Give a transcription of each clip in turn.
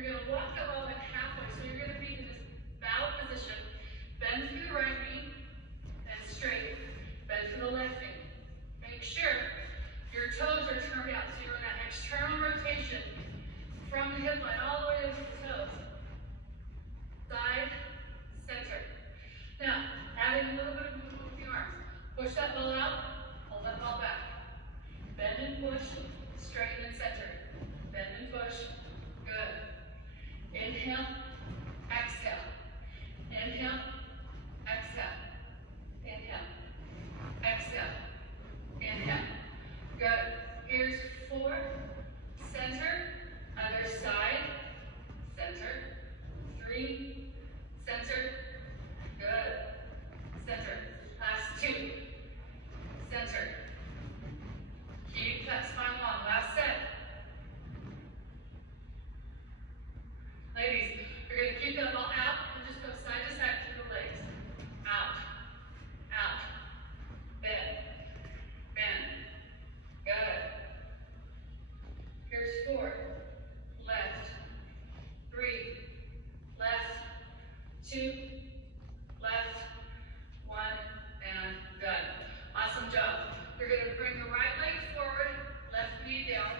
You're going to walk that ball back halfway. So you're going to be in this bow position. Bend through the right knee and straight. Bend through the left knee. Make sure your toes are turned out. So you're in that external rotation from the hip line all the way to the toes. Side, center. Now, adding a little bit of movement with the arms. Push that ball out, hold that ball back. Bend and push, straighten and center. Bend and push, good. Inhale, exhale. Inhale, exhale. Inhale, exhale. Inhale. Good. Here's 4. Center, other side, center. 3, center. Good. Center. Last 2. Center. Keep that spine long. Last set. Ladies, you're going to keep that ball out and just go side to side through the legs. Out. Out. Bend. Bend. Good. Here's 4. Left. 3. Left. 2. Left. 1. And done. Awesome job. You're going to bring the right leg forward, left knee down.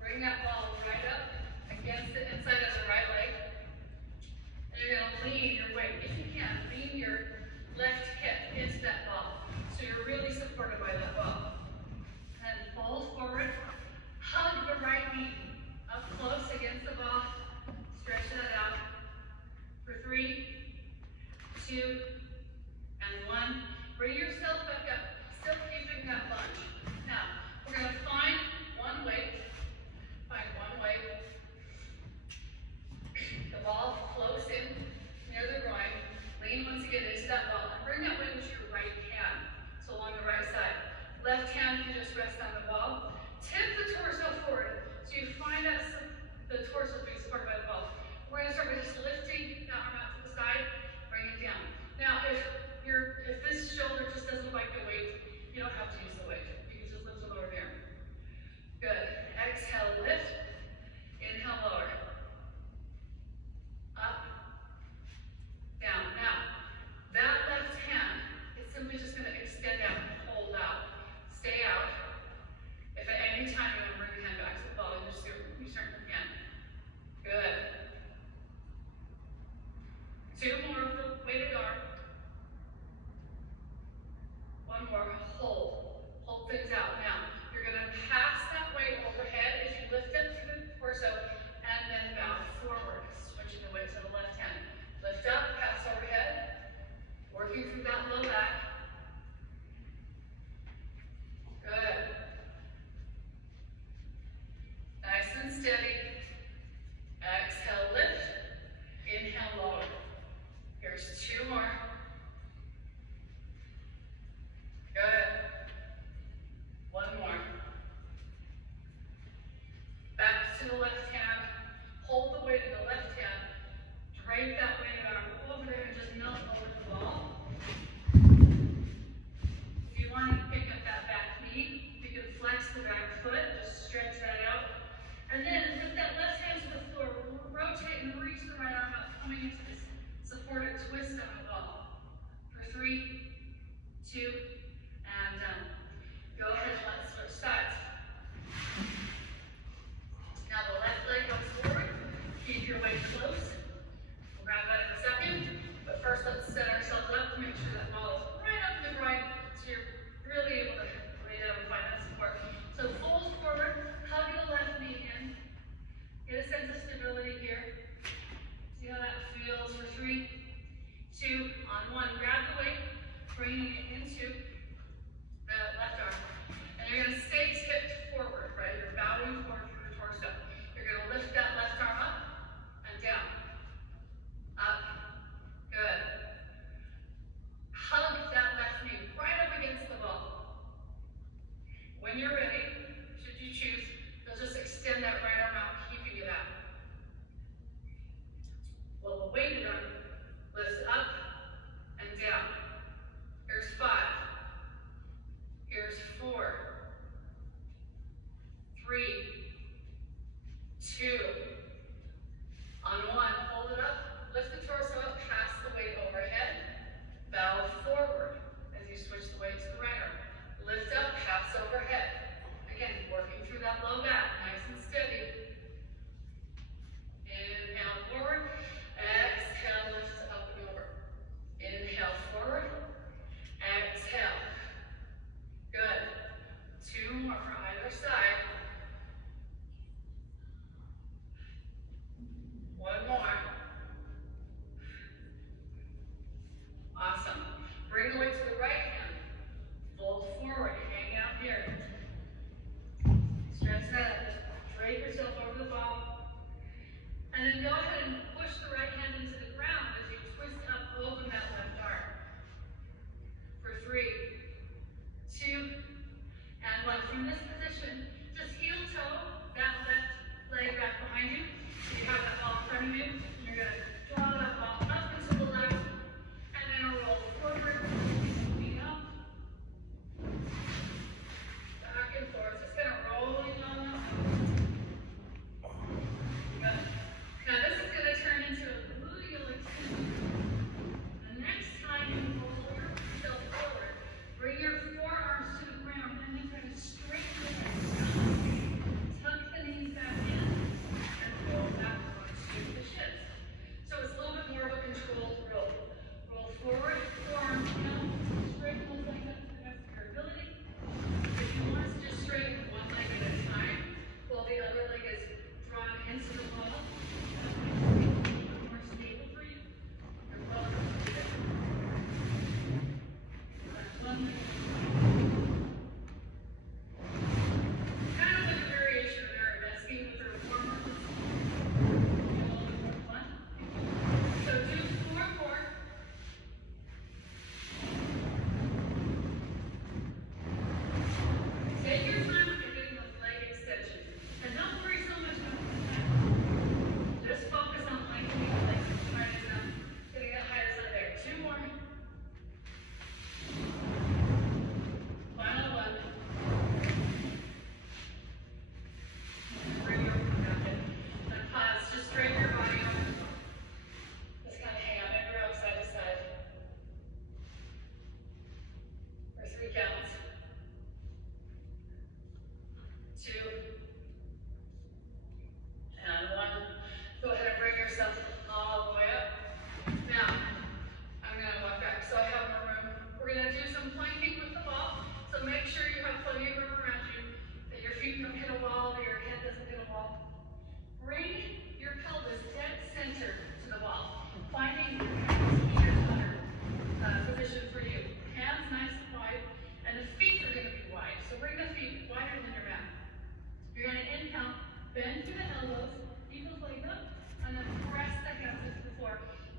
Bring that ball right up against the inside of the right leg. And you're going to lean your weight, if you can, lean your left hip into that ball. So you're really supported by that ball. And fold forward. Hug the right knee up close against the ball. Stretch that out for 3, 2, and 1. Bring yourself back up. Still keeping that lunge. Now, we're going to find one weight. Find one weight.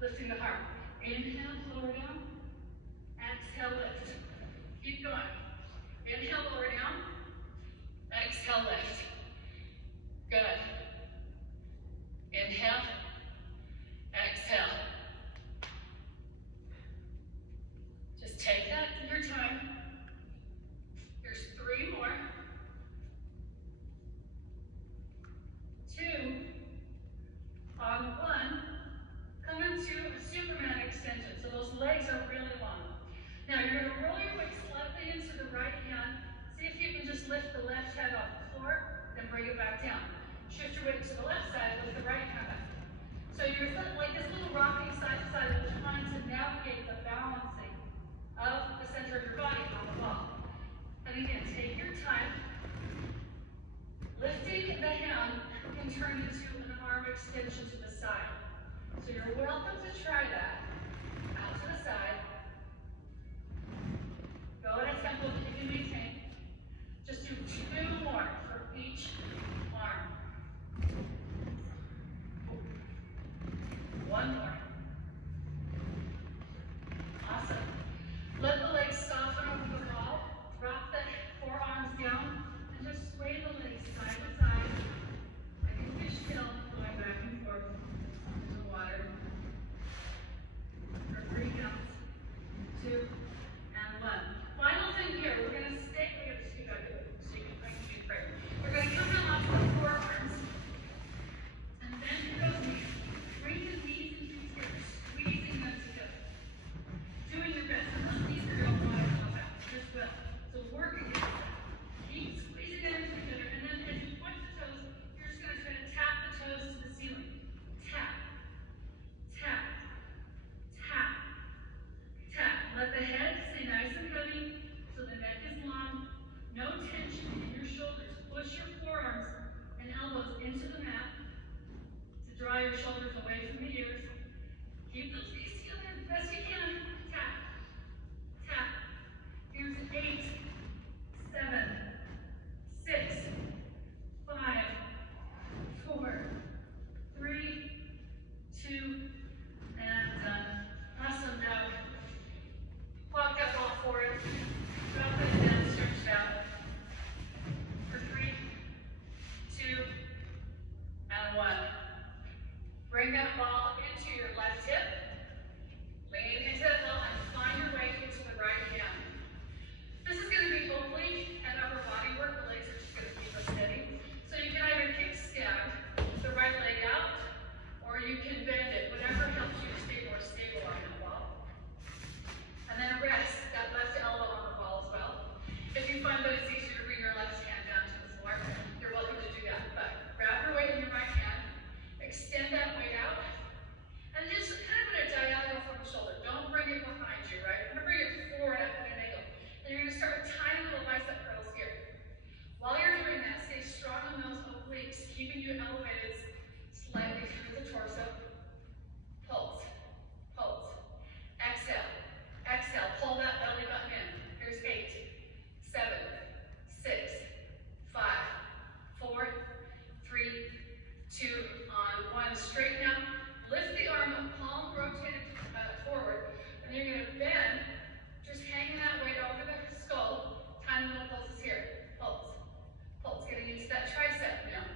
lifting the heart. Inhale, lower down. Exhale, lift. Keep going. Inhale, lower down. Exhale, lift. Good. Inhale. Exhale. Just take that your time. Here's 3 more. 2. On 1. Come into a Superman extension. So those legs are really long. Now you're going to roll your weight slightly into the right hand. See if you can just lift the left head off the floor, then bring it back down. Shift your weight to the left side, lift the right hand up. So you're like this little rocking side to side, trying to navigate the balancing of the center of your body on the wall. And again, take your time. Lifting the hand can turn into an arm extension to the side. So you're welcome to try that. Out to the side. Go at a tempo that you can maintain. Just do 2 more for each arm. 1 more. Awesome. Let the legs soften over the wall. Drop the forearms down and just sway the legs side to side. Like a fish tail going back and forth in the water. For 3 counts. 2 and 1. Final thing here, we're going to stay, we're going to speak up here, so you can do prayer. We're going to come down off the forearms, and then to those knees. Bring the knees and feet together, squeezing them together. Doing your best, and those knees are going to want to come out as well. So work against that. Keep squeezing them together, and then as you point the toes, you're just going to try to tap the toes to the ceiling. Tap, tap, tap, tap. Let the head stay nice and heavy, so the neck is long. No tension in your shoulders. Push your forearms and elbows into the mat to draw your shoulders away from the ears. Keep those knees together as best you can. Tap, tap. Here's 8, 7, 6, 5, 4, 3, 2, and done. Awesome. Now, walk that ball forward. Drop it down, stretch out. For 3, 2, and 1. Bring that ball into your left hip. Lean into that ball and find your way into the right hand. This is going to be hopefully an upper body work. The legs are just going to keep us steady. So you can either kick stand the right leg out, or you can bend it, whatever helps you to stay more stable on the ball. And then rest that left elbow on the ball as well. If you find that it's easier to bring your left hand down to the floor, you're welcome to do that. But grab your weight in your right hand, extend that weight out, and just kind of in a diagonal from the shoulder. Don't bring it behind you, right? You're going to bring it forward at an angle. And you're going to start with tiny little bicep curls here. While you're doing that, stay strong on those obliques, keeping you elevated slightly through the torso. Pulse, pulse. Exhale, exhale. Pull that belly button in. Here's 8, 7, 6, 5, 4, 3, 2, on 1. Straighten out. Lift the arm up, palm rotated forward. And you're going to bend, just hanging that weight over the skull. Tiny little pulses here. Pulse, pulse. Getting into that tricep now.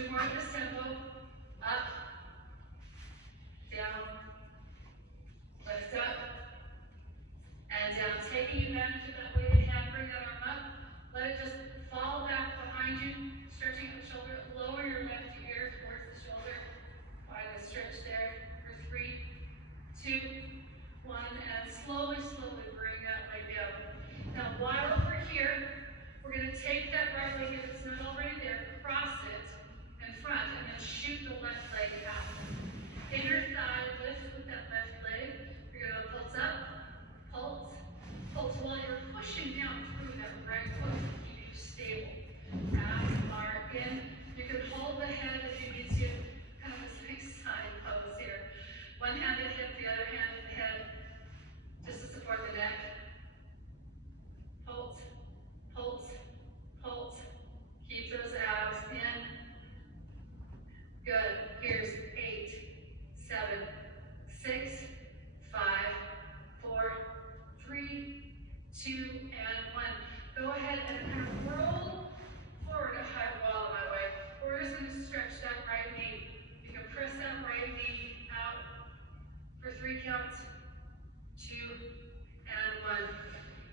2 more at this tempo. Up, down, lift up, and down. Taking advantage of that weighted hand, bring that arm up. Let it just fall back behind you, stretching the shoulder. Lower your left ear towards the shoulder. Find the stretch there for 3, 2, 1, and slowly bring that leg down. Now, while we're here, we're going to take that right leg, if it's not already there, cross it in front, and then shoot the left leg out. Inner thigh lift with that left leg. You're going to pulse up, pulse, pulse while you're pushing down through that right foot to keep you stable. Abs are in. You can hold the head if you need to. Kind of this nice side pose here. One hand at hip, the other hand at the head, just to support the neck. Pulse, pulse, pulse. Keep those abs in. Good. Here's 8, 7, 6, 5, 4, 3, 2, and 1. Go ahead and kind of roll forward a high wall that way. We're just going to stretch that right knee. You can press that right knee out for 3 counts. 2, and 1.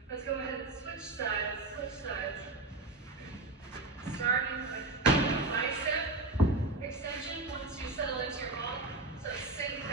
Let's go ahead and switch sides, Starting with bicep extension once you settle into your ball. So sink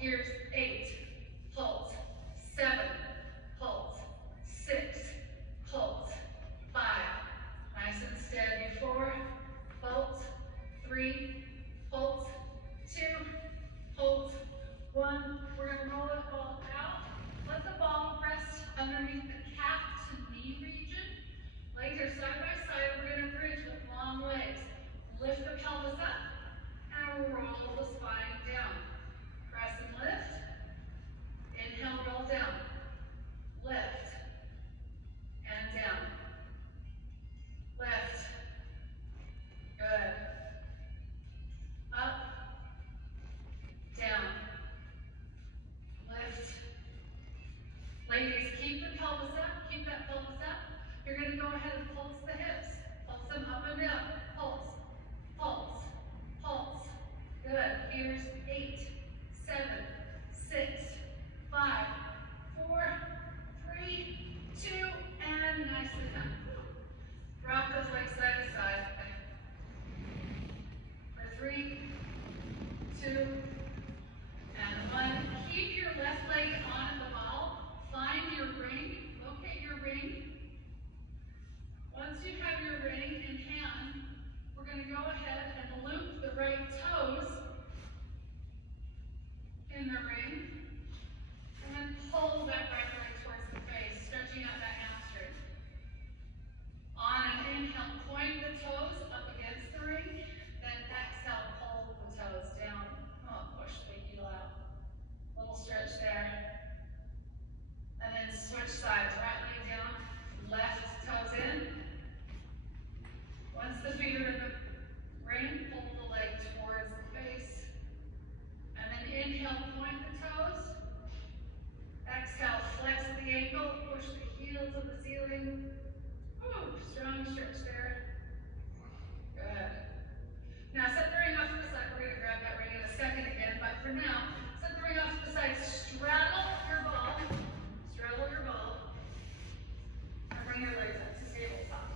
Here's 8, pulse, 7, pulse, 6, pulse, 5, nice and steady, 4, pulse, 3, pulse, 2, pulse, 1. We're going to roll it all out. Let the ball rest underneath the calf to knee region. Legs are side by side. We're going to bridge with long legs. Lift the pelvis up and roll the spine down. Press and lift. Inhale, roll down. Lift and down. Lift. Good. Up. Down. Lift. Ladies, keep the pelvis up. Keep that pelvis up. You're going to go ahead and pulse the hips. Pulse them up and down. Pulse. Pulse. Pulse. Good. Here's 8, 7, 6, 5, 4, 3, 2, and nicely done. Rock those legs side to side. For 3, 2, and 1. Keep your left leg on the ball. Find your ring. Locate your ring. Once you have your ring in hand, we're going to go ahead and loop the right toes in the ring. And then pull that right leg towards the face, stretching out that hamstring. On an inhale, point the toes up against the ring. Then exhale, pull the toes down. Oh, push the heel out. Little stretch there. And then switch sides. Right leg down, left toes in. Once the feet are in the ring, pull the leg towards the face. And then inhale, point the toes. Exhale, flex the ankle, push the heel to the ceiling. Ooh, strong stretch there. Good. Now set the ring off to the side. We're going to grab that ring in a second again, but for now, set the ring off to the side. Straddle your ball. Straddle your ball. And bring your legs up to tabletop.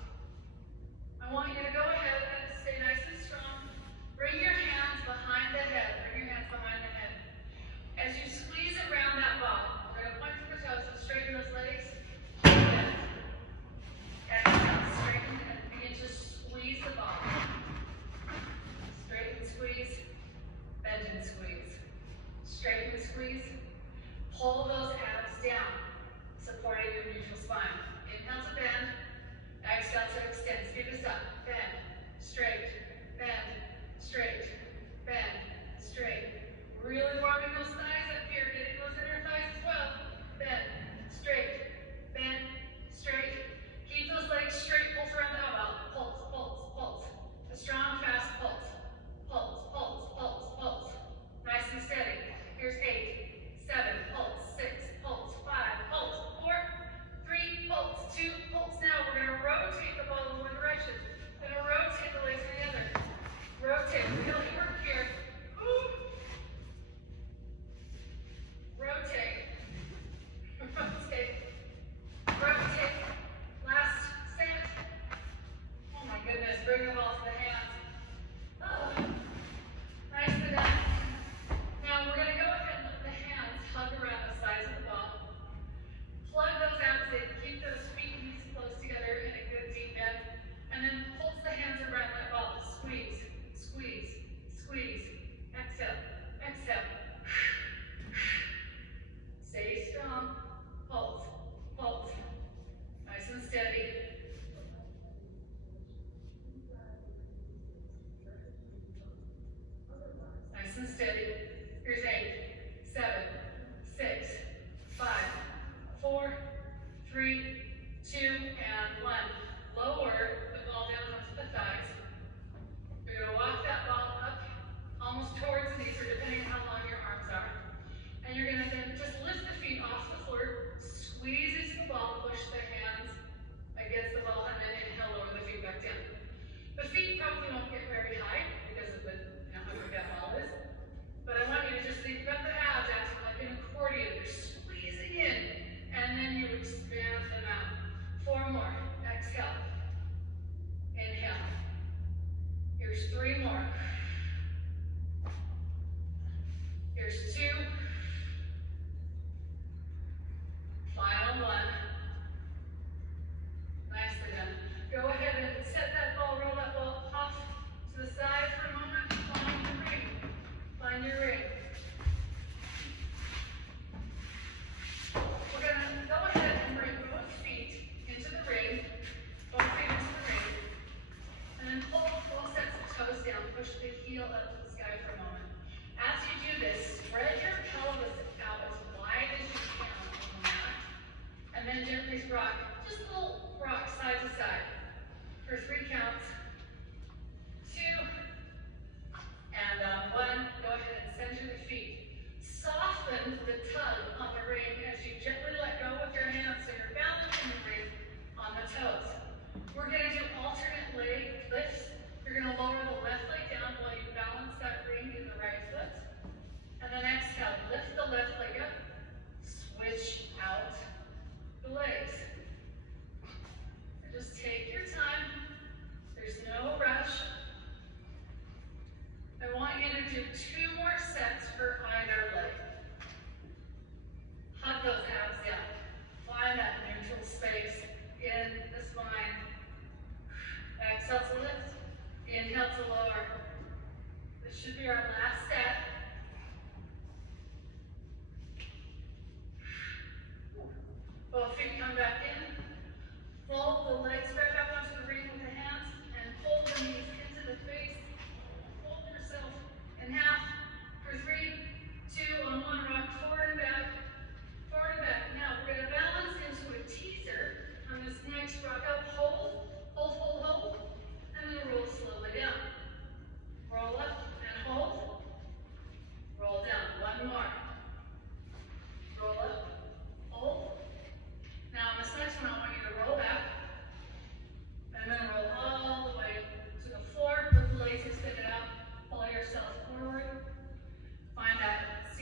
I want you to go ahead and stay nice and strong. Bring your hands behind the head. Bring your hands behind the head. As you squeeze around that ball, we're going to point to the toes and straighten those legs. Exhale, straighten and begin to squeeze the ball. Straighten, squeeze, bend and squeeze. Straighten, squeeze. Pull those abs down, supporting your neutral spine. Inhale to bend. Exhale to extend. Speed this up. Bend, straight, bend, straight, bend, straight. Really warming those thighs up here, getting those inner thighs as well. Bend, straight, bend, straight. Keep those legs straight. Pulse around the elbow. Pulse, pulse, pulse. A strong, fast pulse. Pulse, pulse, pulse, pulse. Nice and steady. Here's 8, 7, pulse, 6, pulse, 5, pulse, 4, 3, pulse, 2, pulse. Now we're going to rotate the ball in one direction. Then rotate the legs in the other. Rotate. Really work here. Ooh. Rotate. Rotate. Rotate. Last set. Oh my goodness. Bring the ball to the hands. Oh. Nicely done. Now we're going to go ahead and let the hands hug around the sides of the ball. Plug those abs in. Keep those feet and knees close together in a good deep bend. And then pulse the hands around that ball. Squeeze, squeeze, squeeze. Exhale, exhale. Stay strong. Pulse, pulse. Nice and steady. Nice and steady. Here's 8, 7, 6, 5, 4, 3, 2, and 1. Lower the ball down onto the thighs. You're going to walk that ball up almost towards the knees, or depending on how long your arms are. And you're going to then just lift the feet off the floor, squeeze into the ball, push the hands against the ball, and then inhale, lower the feet back down. The feet probably won't get very high because of the, how big that ball is. But I want you to just think about the abs acting like an accordion. You're squeezing in, and then you expand them out. 4 more. Exhale. Inhale. Here's 3 more. Here's 2.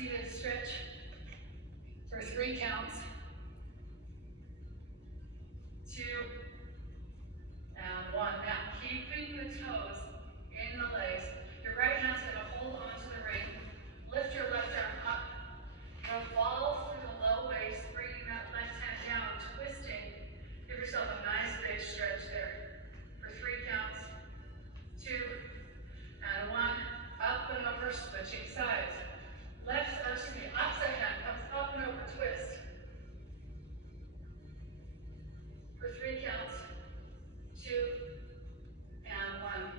seated stretch for 3 counts. 2 and 1. Now, keeping the toes in the legs. Your right hand's going to hold onto the ring. Lift your left arm up. Revolve through the low waist, bringing that left hand down, twisting. Give yourself a nice big stretch there for 3 counts. 2 and 1. Up and over, switching sides. Opposite hand comes up and over, twist. For 3 counts. 2 and 1.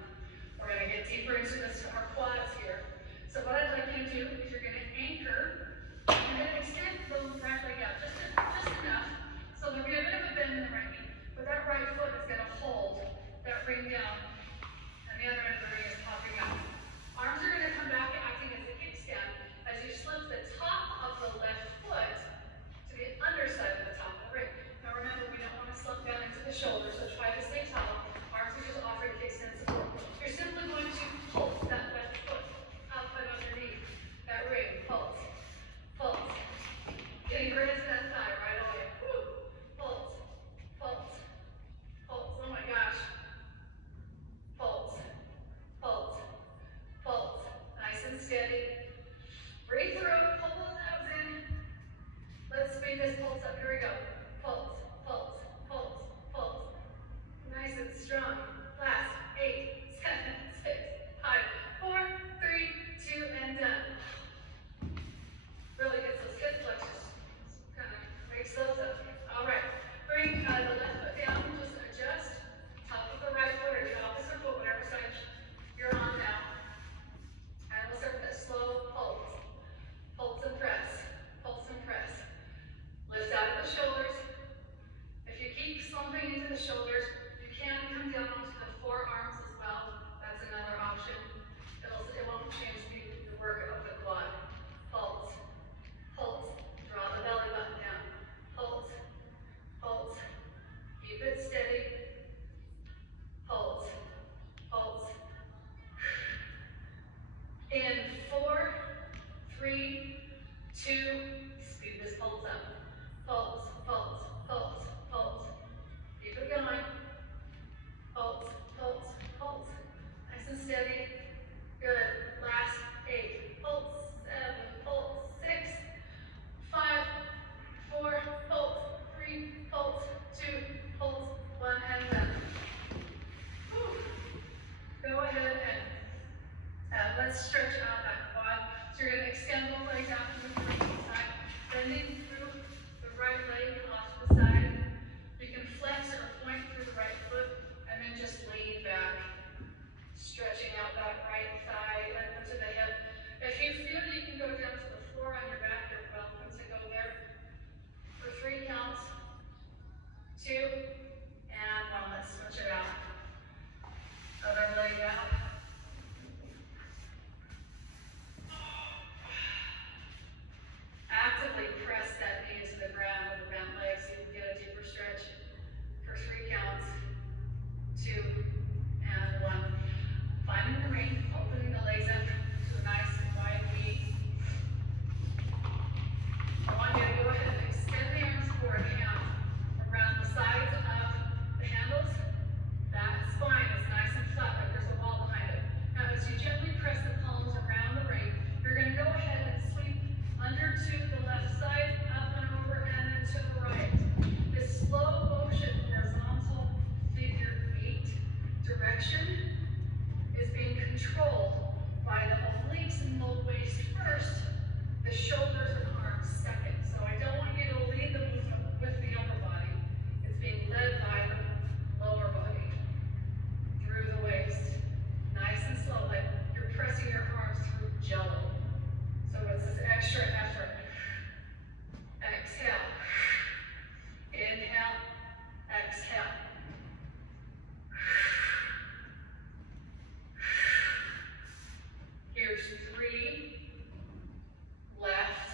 We're going to get deeper into our quads here. So what I'd like you to do is you're going to anchor. You're going to extend the right leg out just enough. So there'll be a bit of a bend in the right knee, but that right foot is going to hold that ring down, and the other end of the ring is popping out. Arms are going to come back, acting as a kickstand, as you slip the top of the left foot to the underside of the top of the ring. Now remember, we don't want to slump down into the shoulder, so try to stay tall. Arms are just offering kickstand support. You're simply going to pulse that left foot up and underneath that ring. Pulse. Pulse. Getting rid of that thigh right away. Woo. Pulse. Pulse. Pulse. Oh my gosh. Pulse. Pulse. Pulse. Nice and steady. Breathe through. Pull those abs in. Let's speed this pulse up. Here we go. Pulse. Pulse. Pulse. Pulse. Nice and strong. Last. 8, 7, 6, 5, 4, 3, 2, and done. Really gets those hip flexors. Kind of makes those up. All right. Bring the left foot down. Just adjust. Top of the right foot or the opposite foot, whatever side you're on now. And we'll start with a slow pulse. Pulse and press. Pulse and press. Lift out of the shoulders. If you keep slumping into the shoulders, you can come down onto the forearms as well. That's another option. It won't change the work of the quad. Pulse. Pulse. Draw the belly button down. Pulse. Pulse. Keep it steady. Pulse. Pulse. In 4, 3, 2, speed this pulse up. Pulse. Pulse. Pulse. Pulse. Keep it going. Pulse. Pulse. Pulse. Nice and steady. Good. Last 8. Pulse. 7. Pulse. 6. 5. 4. Pulse. 3. Pulse. 2. Pulse. 1 and done. Whew. Go ahead and let's stretch out that quad. So you're going to extend both legs out to the side, bending through the right leg off to the side. You can flex or point through the right foot, and then just lean back, stretching out that right thigh and to the hip. If you feel you can go down to the floor on your back, you're welcome to go there. For 3 counts. 2 and 1. Let's switch it out. Other leg out. Actively press that knee into the ground with the bent leg so you can get a deeper stretch. For 3 counts. 2 and 1. Finding the ring, opening the legs up to a nice wide V. I want you to go ahead and extend the arms forward, hands around the sides of the handles. That spine is nice and flat, like there's a wall behind it. Now, as you gently press the palms around the ring, you're going to go ahead and sweep under to the left side, up and over, and then to the right. This slow motion, horizontal figure 8 direction is being controlled by the obliques and low waist first, the shoulders and arms second. So I don't want you to lead the movement with the upper body. It's being led by the lower body through the waist. Nice and slow, like you're pressing your arms through jello. So it's this extra effort. Exhale. Inhale. Exhale. Here's 3. Left.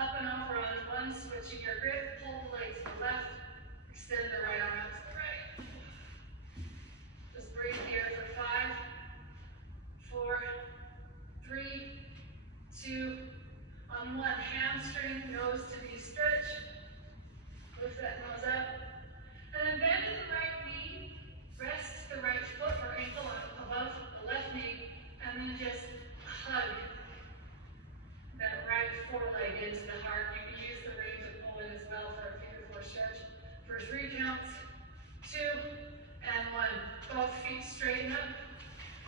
Up and over on one, switching your grip, pull the leg to the left, extend the right arm out to the right. Just breathe here for 5, 4, 3, 2, on 1, hamstring, nose to knee stretch. Lift that nose up. And then bend the right knee, rest the right foot or ankle above the left knee, and then just hug that right foreleg into the heart. You can use the ring to pull it as well for a finger four stretch. For 3 counts, 2, and 1. Both feet straighten up.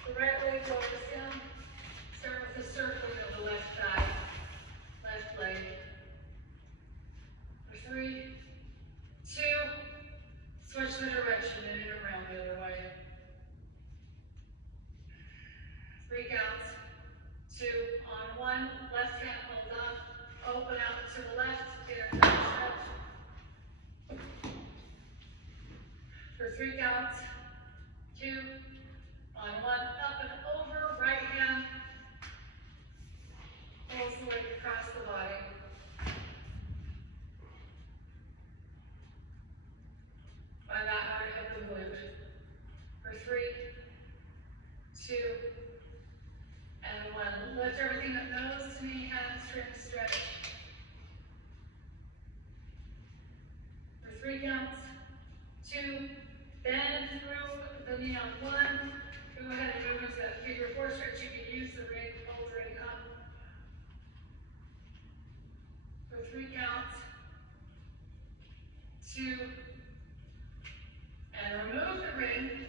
The right leg goes down. Start with the circling of the left thigh, left leg. For 3, 2, switch the direction in and around the other way. 3 counts. 2, on 1, left hand hold up, open out to the left, intercom stretch. For 3 counts. 2, on 1, up and over, right hand pulls the leg across the body. Find that hard hip and glute. For 3, 2, and 1. Lift everything up, nose to knee, hamstring stretch. For 3 counts. 2, bend through the knee on 1. Go ahead and move into that figure 4 stretch. You can use the ring, hold the ring up. For 3 counts. 2, and remove the ring.